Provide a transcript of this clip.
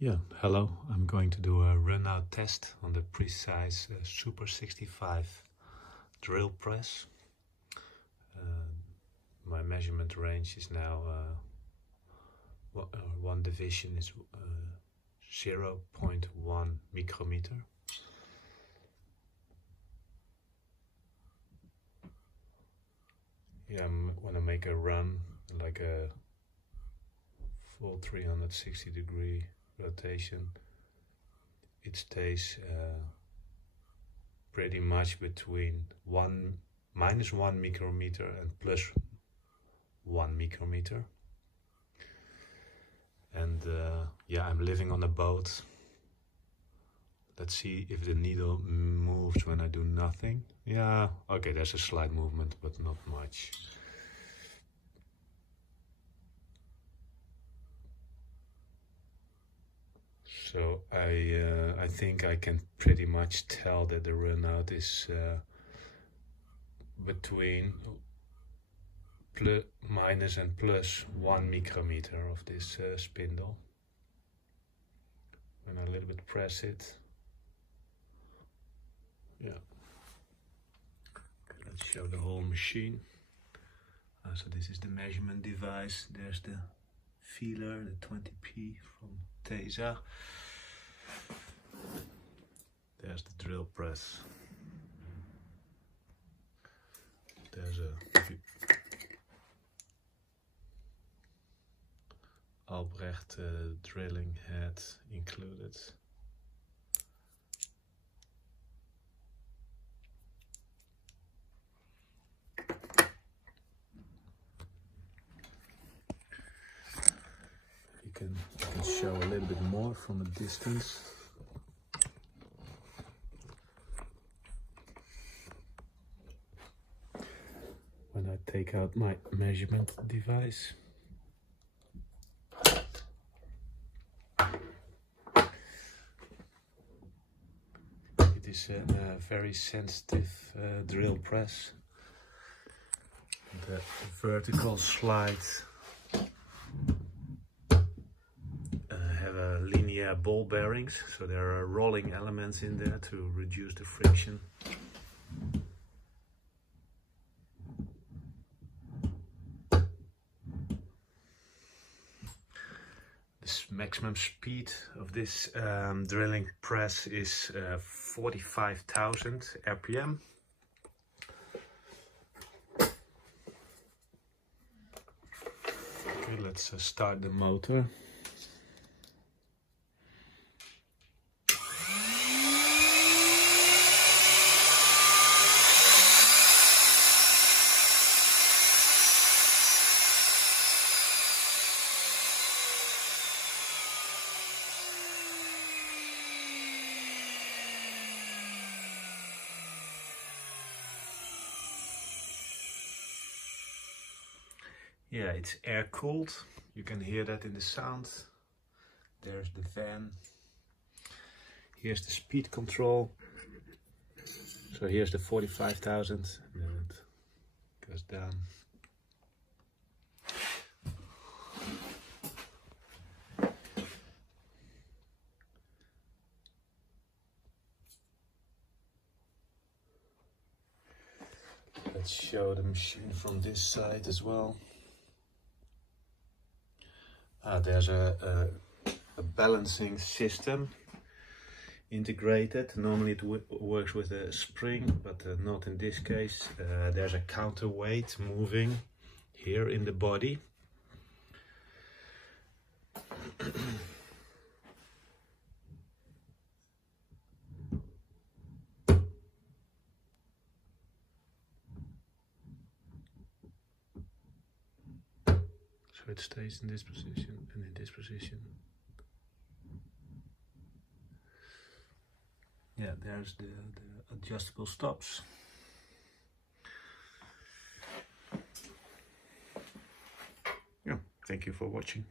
Yeah, hello. I'm going to do a run-out test on the Precise Super 65 drill press. My measurement range is now one division is 0.1 micrometer. Yeah, I'm gonna make a run, like a full 360-degree rotation. It stays pretty much between minus 1 micrometer and plus 1 micrometer. And yeah, I'm living on a boat. Let's see if the needle moves when I do nothing. Yeah, okay, there's a slight movement, but not much. So I think I can pretty much tell that the run-out is between minus and plus 1 micrometer of this spindle. When I a little bit press it, yeah. Okay, let's show the whole machine. So this is the measurement device. There's the feeler, the 20p from Tesa. There's the drill press. There's a Albrecht drilling head included. You can show a little bit more from a distance. When I take out my measurement device. It is a very sensitive drill press. The vertical slides have a linear ball bearings, so there are rolling elements in there to reduce the friction. Maximum speed of this drilling press is 45,000 RPM. Okay, let's start the motor. Yeah, it's air cooled. You can hear that in the sound. There's the fan. Here's the speed control. So here's the 45,000 and then it goes down. Let's show the machine from this side as well. There's a balancing system integrated. Normally it works with a spring, but not in this case. There's a counterweight moving here in the body. So it stays in this position and in this position. Yeah, there's the adjustable stops. Yeah, thank you for watching.